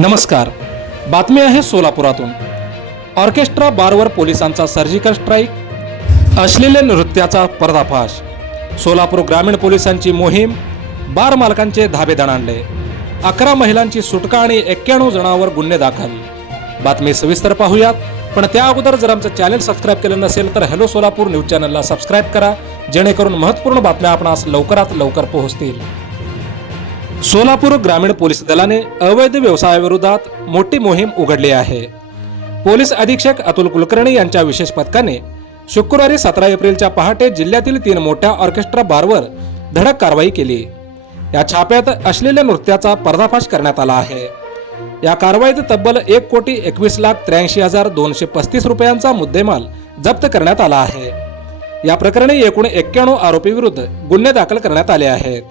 नमस्कार. बातमी आहे सोलापुरातून. ऑर्केस्ट्रा बारवर पोलिसांचा सर्जिकल स्ट्राईक, अश्लील नृत्याचा पर्दाफाश. सोलापूर ग्रामीण पोलिसांची मोहीम, बार मालकांचे धाबे दणाणले. 11 महिलांची सुटका आणि 91 जणांवर गुन्हे दाखल. बातमी सविस्तर पाहूयात, पण त्या अगोदर जर आमचं चॅनल सबस्क्राईब केलं नसेल तर हॅलो सोलापूर न्यूज चॅनलला सबस्क्राईब करा, जेणेकरून महत्त्वपूर्ण बातम्या आपणास लवकरात लवकर पोहोचतील. सोलापूर ग्रामीण पोलीस दलाने अवैध व्यवसायाविरोधात मोठी मोहीम उघडली आहे. पोलीस अधीक्षक अतुल कुलकर्णी यांच्या विशेष पथकाने शुक्रवारी 17 एप्रिलच्या पहाटे जिल्ह्यातील 3 मोठ्या ऑर्केस्ट्रा बारवर धडक कारवाई केली. या छाप्यात अश्लील नृत्याचा पर्दाफाश करण्यात आला आहे. या कारवाईत तब्बल 1,21,83,235 रुपयांचा मुद्देमाल जप्त करण्यात आला आहे. या प्रकरणी एकूण 91 आरोपी विरुद्ध गुन्हे दाखल करण्यात आले आहेत.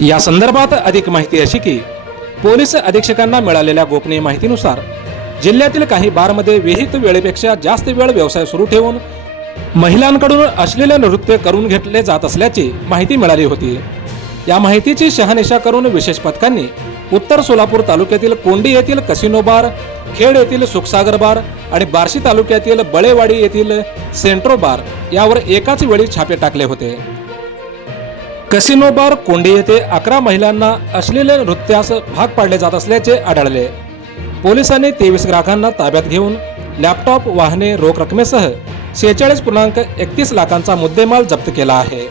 या संदर्भात अधिक माहिती अशी की पोलीस अधीक्षकांना मिळालेल्या गोपनीय माहितीनुसार जिल्ह्यातील काही बारमध्ये विहित वेळेपेक्षा जास्त वेळ व्यवसाय सुरू ठेवून महिलांकडून अश्लील नृत्य करून घेतले जात असल्याची माहिती मिळाली होती. या माहितीची शहानिशा करून विशेष पथकांनी उत्तर सोलापूर तालुक्यातील कोंडी येथील कसिनो बार, खेड येथील सुखसागर बार आणि बार्शी तालुक्यातील बळेवाडी येथील सेंट्रो बार यावर एकाच वेळी छापे टाकले होते. कसिनो बार कोंडी येथे 11 महिलांना अश्लील नृत्यास भाग पाडले जात असल्याचे आढळले. पोलिसांनी 23 ग्राहकांना ताब्यात घेऊन लॅपटॉप, वाहने, रोख रकमेसह 46.31 लाखांचा मुद्देमाल जप्त केला आहे.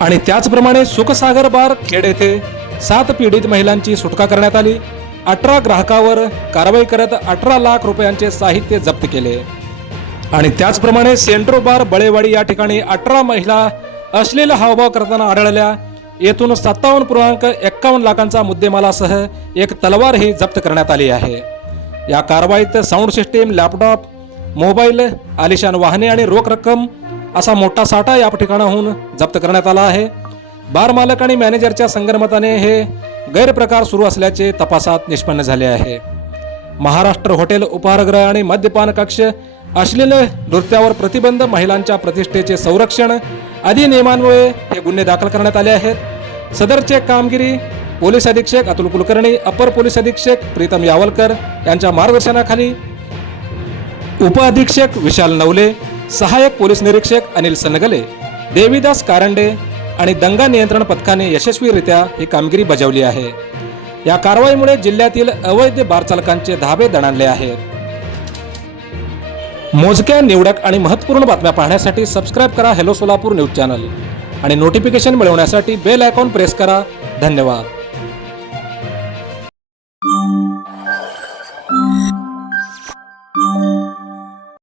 आणि त्याचप्रमाणे सुखसागर बार, खेड येथे 7 पीडित महिलांची सुटका करण्यात आली. 18 ग्राहकावर कारवाई करत 18 लाख रुपयांचे साहित्य जप्त केले. आणि त्याचप्रमाणे सेंट्रो बार, बळेवाडी या ठिकाणी 18 महिला अश्लील हावभाव करताना आढळल्या. येथून 57.51 लाखांचा मुद्देमालासह एक तलवार ही जप्त करण्यात आली आहे. या कारवाईत साऊंड सिस्टीम, लॅपटॉप, मोबाईल, आलिशान वाहने आणि रोख रक्कम असा मोठा साठा या ठिकाणाहून जप्त करण्यात आला आहे. बार मालक आणि मॅनेजरच्या संगनमताने हे गैरप्रकार सुरू असल्याचे तपासात निष्पन्न झाले आहे. महाराष्ट्र हॉटेल, उपहारगृह आणि मद्यपान कक्ष अश्लील नृत्यावर प्रतिबंध, महिलांच्या प्रतिष्ठेचे संरक्षण आदी नियमांमुळे हे गुन्हे दाखल करण्यात आले आहेत. सदरचे कामगिरी पोलीस अधीक्षक अतुल कुलकर्णी, अपर पोलीस अधीक्षक प्रीतम यावलकर यांच्या मार्गदर्शनाखाली उपअधीक्षक विशाल नवले, सहाय्यक पोलीस निरीक्षक अनिल सनगले, देवीदास कारंडे आणि दंगा नियंत्रण पथकाने यशस्वीरित्या ही कामगिरी बजावली आहे. या कारवाईमुळे जिल्ह्यातील अवैध बार चालकांचे धाबे दणाणले आहेत. मोजक्या, निवडक आणि महत्त्वपूर्ण बातम्या पाहण्यासाठी सबस्क्राईब करा हॅलो सोलापूर न्यूज चॅनल आणि नोटिफिकेशन मिळवण्यासाठी बेल आयकॉन प्रेस करा. धन्यवाद.